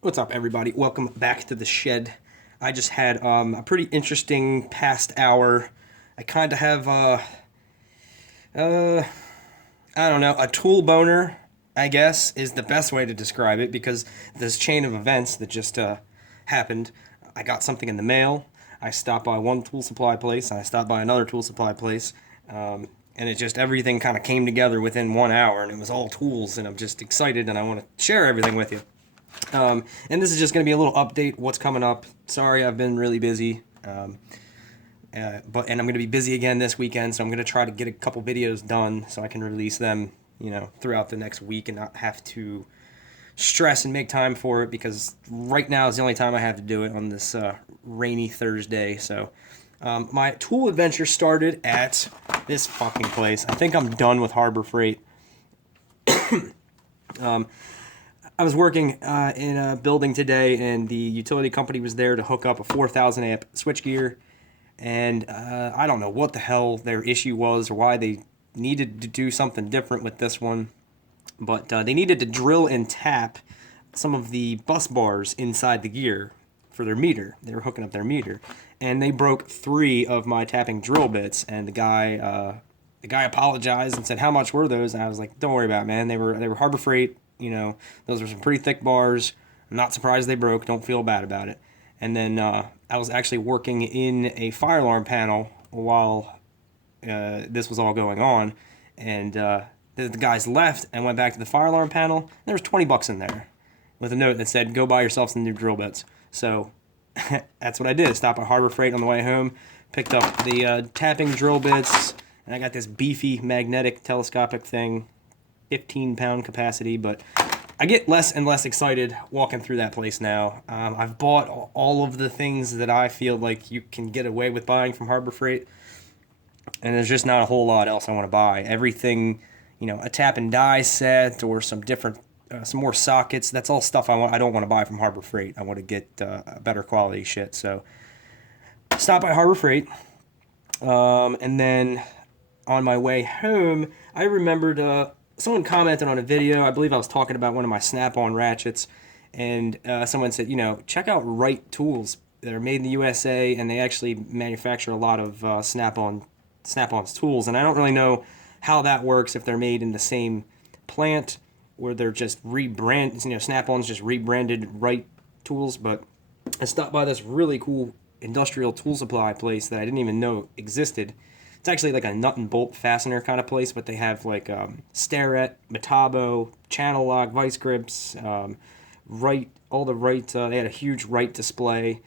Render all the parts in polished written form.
What's up, everybody? Welcome back to the shed. I just had a pretty interesting past hour. I kind of have uh, I don't know, a tool boner. I guess is the best way to describe it because this chain of events that just happened. I got something in the mail. I stopped by one tool supply place. And I stopped by another tool supply place. And it just everything kind of came together within 1 hour, and it was all tools. And I'm just excited, and I want to share everything with you. And this is just going to be a little update what's coming up. Sorry, I've been really busy. But I'm going to be busy again this weekend, so I'm going to try to get a couple videos done so I can release them, throughout the next week and not have to stress and make time for it because right now is the only time I have to do it on this rainy Thursday. So my tool adventure started at this fucking place. I think I'm done with Harbor Freight. I was working in a building today, and the utility company was there to hook up a 4,000 amp switchgear. And I don't know what the hell their issue was or why they needed to do something different with this one. But they needed to drill and tap some of the bus bars inside the gear for their meter. They were hooking up their meter, and they broke three of my tapping drill bits. And the guy apologized and said, "How much were those?" And I was like, "Don't worry about it, man. They were Harbor Freight. Those were some pretty thick bars. I'm not surprised they broke. Don't feel bad about it." And then I was actually working in a fire alarm panel while this was all going on, and the guys left and went back to the fire alarm panel. There was $20 in there, with a note that said, "Go buy yourself some new drill bits." So that's what I did. Stopped at Harbor Freight on the way home, picked up the tapping drill bits, and I got this beefy magnetic telescopic thing, 15-pound capacity, but I get less and less excited walking through that place now. I've bought all of the things that I feel like you can get away with buying from Harbor Freight, and there's just not a whole lot else I want to buy. Everything, a tap and die set or some more sockets. That's all stuff I want. I don't want to buy from Harbor Freight. I want to get better quality shit. So stop by Harbor Freight, and then on my way home, I remembered someone commented on a video. I believe I was talking about one of my Snap-on ratchets, and someone said, check out Wright Tools. They're made in the USA, and they actually manufacture a lot of Snap-on's tools. And I don't really know how that works, if they're made in the same plant or they're just rebranded. Snap-on's just rebranded Wright Tools. But I stopped by this really cool industrial tool supply place that I didn't even know existed. It's actually like a nut and bolt fastener kind of place, but they have like Starrett, Metabo, Channel Lock, Vice Grips, Wright, all the Wright. They had a huge Wright display,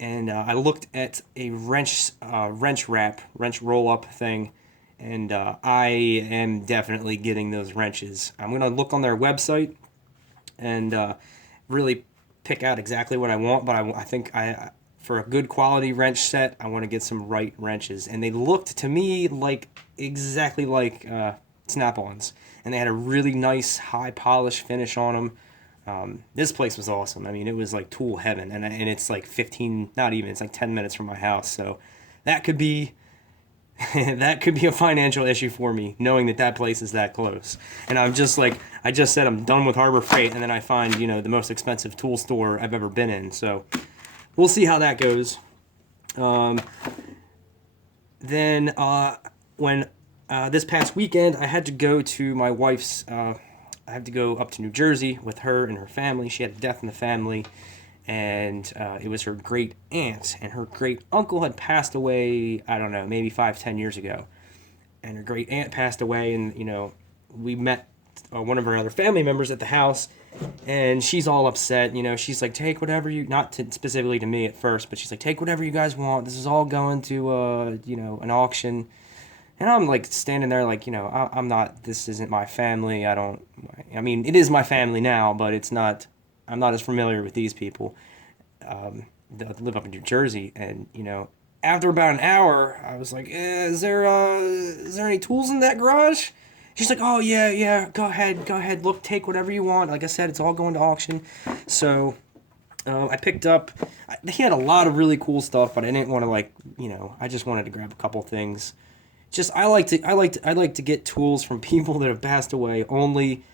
and I looked at a wrench roll up thing, and I am definitely getting those wrenches. I'm gonna look on their website and really pick out exactly what I want, but I think for a good quality wrench set, I want to get some Wright wrenches, and they looked to me like exactly like Snap-ons, and they had a really nice high polish finish on them. This place was awesome. I mean, it was like tool heaven, and it's like 15, not even, it's like 10 minutes from my house, so that could be that could be a financial issue for me, knowing that place is that close. And I'm just like, I just said I'm done with Harbor Freight, and then I find the most expensive tool store I've ever been in. So we'll see how that goes. Then when this past weekend, I had to go to my wife's. I had to go up to New Jersey with her and her family. She had a death in the family, and it was her great aunt, and her great uncle had passed away. I don't know, maybe 5-10 years ago, and her great aunt passed away, and we met one of her other family members at the house, and she's all upset. She's like, "Take whatever you," not to, specifically to me at first, but she's like, "Take whatever you guys want. This is all going to an auction." And I'm like standing there like, I'm not, this isn't my family. I mean, it is my family now, but it's not, I'm not as familiar with these people that live up in New Jersey. And, after about an hour, I was like, is there any tools in that garage? She's like, "Oh, yeah, go ahead, look, take whatever you want. Like I said, it's all going to auction." So I picked up, he had a lot of really cool stuff, but I didn't want to I just wanted to grab a couple things. Just I like to get tools from people that have passed away only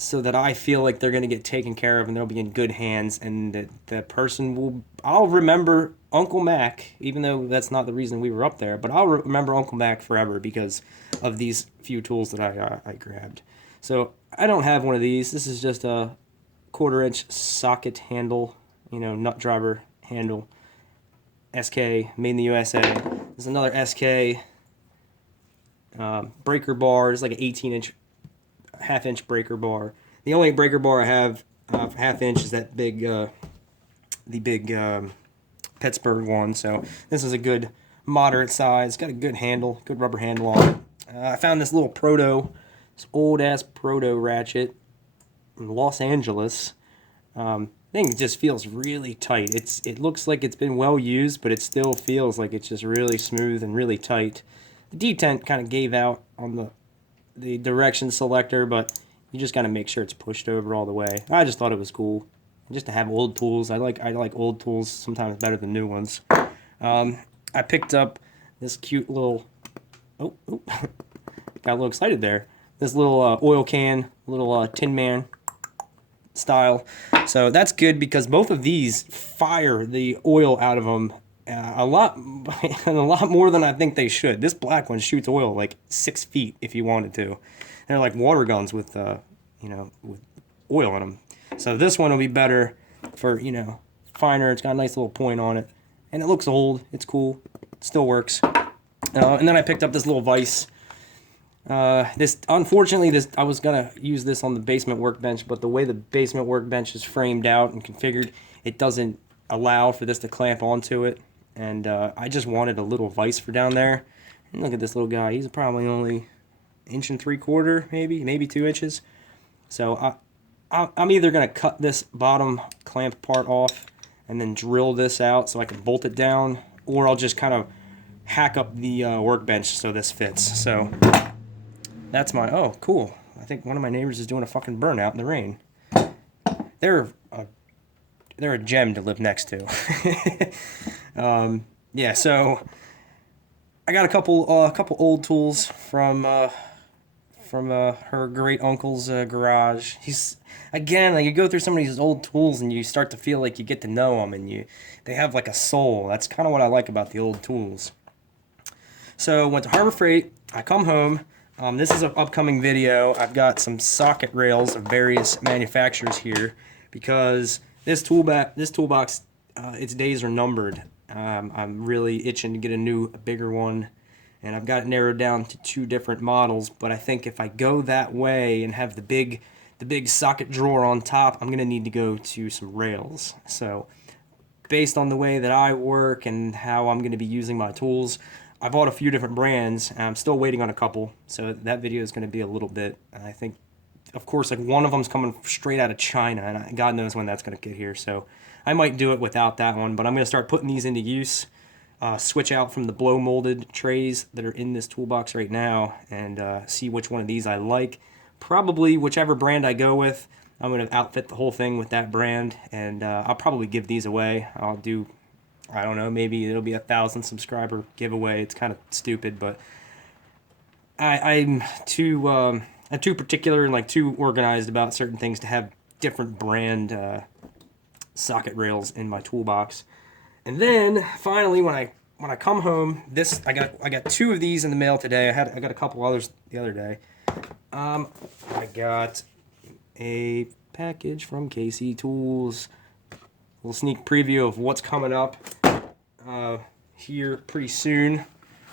so that I feel like they're going to get taken care of and they'll be in good hands, and the person will, I'll remember Uncle Mac, even though that's not the reason we were up there, but I'll remember Uncle Mac forever because of these few tools that I grabbed. So I don't have one of these. This is just a 1/4 inch socket handle, nut driver handle. SK, made in the USA. There's another SK breaker bar. It's like an 18-inch, half-inch breaker bar. The only breaker bar I have half-inch is that big, the big Pittsburgh one. So this is a good moderate size. Got a good handle, good rubber handle on it. I found this little this old-ass Proto ratchet in Los Angeles. Thing just feels really tight. It looks like it's been well used, but it still feels like it's just really smooth and really tight. The detent kind of gave out on the direction selector, but you just got to make sure it's pushed over all the way. I just thought it was cool, just to have old tools. I like old tools sometimes better than new ones. I picked up this cute little got a little excited there. This little oil can, little Tin Man style. So that's good because both of these fire the oil out of them a lot and a lot more than I think they should. This black one shoots oil like 6 feet if you wanted to. They're like water guns with with oil in them. So this one will be better for finer. It's got a nice little point on it, and it looks old. It's cool. It still works. And then I picked up this little vise. Unfortunately, I was gonna use this on the basement workbench, but the way the basement workbench is framed out and configured, it doesn't allow for this to clamp onto it. And I just wanted a little vise for down there. And look at this little guy. He's probably only 1.75 inches, maybe 2 inches. So I'm either gonna cut this bottom clamp part off and then drill this out so I can bolt it down, or I'll just kind of hack up the workbench so this fits. So that's oh, cool. I think one of my neighbors is doing a fucking burnout in the rain. They're a gem to live next to. Yeah, so I got a couple old tools from her great uncle's garage. He's, again, like, you go through some of these old tools and you start to feel like you get to know them, and they have like a soul. That's kind of what I like about the old tools. So went to Harbor Freight. I come home. This is an upcoming video. I've got some socket rails of various manufacturers here because this toolbox, its days are numbered. I'm really itching to get a bigger one, and I've got it narrowed down to 2 different models. But I think if I go that way and have the big socket drawer on top, I'm gonna need to go to some rails. So based on the way that I work and how I'm gonna be using my tools, I bought a few different brands, and I'm still waiting on a couple, so that video is going to be a little bit, I think, of course, like, one of them's coming straight out of China, and God knows when that's going to get here, so I might do it without that one, but I'm going to start putting these into use, switch out from the blow-molded trays that are in this toolbox right now, and see which one of these I like. Probably whichever brand I go with, I'm going to outfit the whole thing with that brand, and I'll probably give these away. I'll do, I don't know, maybe it'll be a 1,000 subscriber giveaway. It's kind of stupid, but I'm too particular and too organized about certain things to have different brand socket rails in my toolbox. And then finally, when I come home, I got 2 of these in the mail today. I got a couple others the other day. I got a package from KC Tools. A little sneak preview of what's coming up here pretty soon.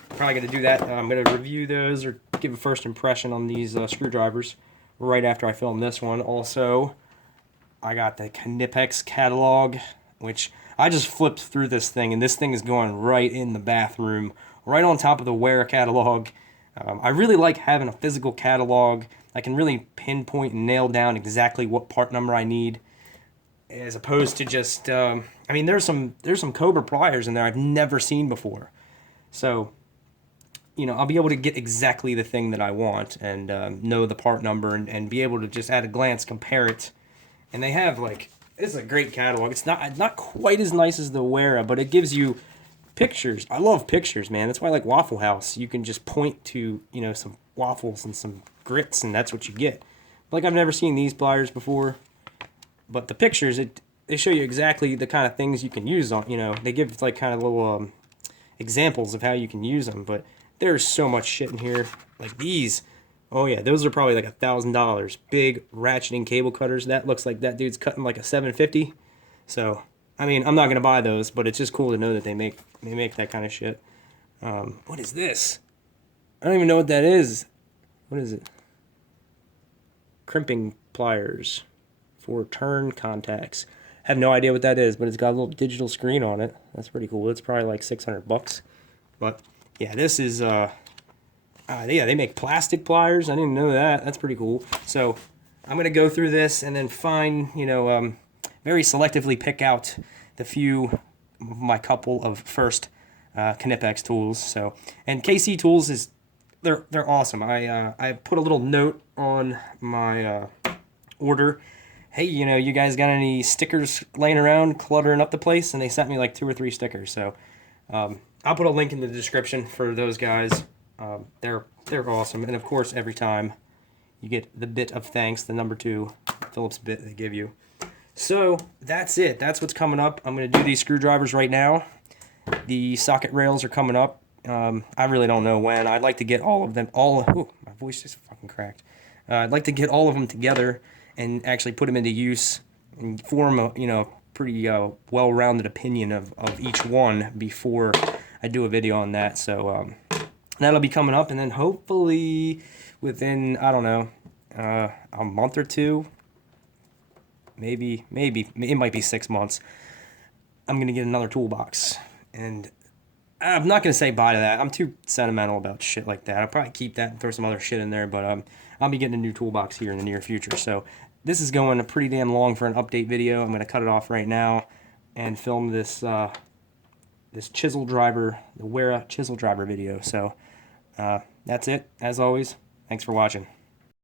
Probably going to do that. I'm going to review those or give a first impression on these screwdrivers right after I film this one. Also, I got the Knipex catalog, which I just flipped through this thing, and this thing is going right in the bathroom, right on top of the Ware catalog. I really like having a physical catalog. I can really pinpoint and nail down exactly what part number I need, as opposed to just, there's some Cobra pliers in there I've never seen before. So, I'll be able to get exactly the thing that I want and know the part number and be able to just at a glance compare it. And they have, it's a great catalog. It's not quite as nice as the Wera, but it gives you pictures. I love pictures, man. That's why I like Waffle House. You can just point to, some waffles and some grits, and that's what you get. like I've never seen these pliers before, but the pictures, they show you exactly the kind of things you can use on, you know, they give like kind of little examples of how you can use them, but there's so much shit in here. Like these, oh yeah, those are probably like $1,000. Big ratcheting cable cutters. That looks like that dude's cutting like a 750. So, I mean, I'm not gonna buy those, but it's just cool to know that they make that kind of shit. What is this? I don't even know what that is. What is it? Crimping pliers for turn contacts. Have no idea what that is, but it's got a little digital screen on it. That's pretty cool. It's probably like $600. But yeah, this is yeah, they make plastic pliers. I didn't know that. That's pretty cool. So I'm gonna go through this and then find, you know, very selectively pick out the few, my couple of first Knipex tools. So, and KC Tools is, they're awesome. I put a little note on my order. Hey, you know, you guys got any stickers laying around cluttering up the place? And they sent me like 2 or 3 stickers. So I'll put a link in the description for those guys. They're awesome. And of course, every time you get the bit of thanks, the number 2 Phillips bit they give you. So that's it. That's what's coming up. I'm going to do these screwdrivers right now. The socket rails are coming up. I really don't know when. I'd like to get all of them. Ooh, my voice just fucking cracked. I'd like to get all of them together and actually put them into use and form a, you know, pretty well-rounded opinion of each one before I do a video on that. So that'll be coming up, and then hopefully within, I don't know, a month or 2, maybe it might be 6 months, I'm gonna get another toolbox. And I'm not gonna say bye to that. I'm too sentimental about shit like that. I'll probably keep that and throw some other shit in there, but I'll be getting a new toolbox here in the near future. So this is going pretty damn long for an update video. I'm gonna cut it off right now and film this this chisel driver, the Wera chisel driver video. So that's it. As always, thanks for watching.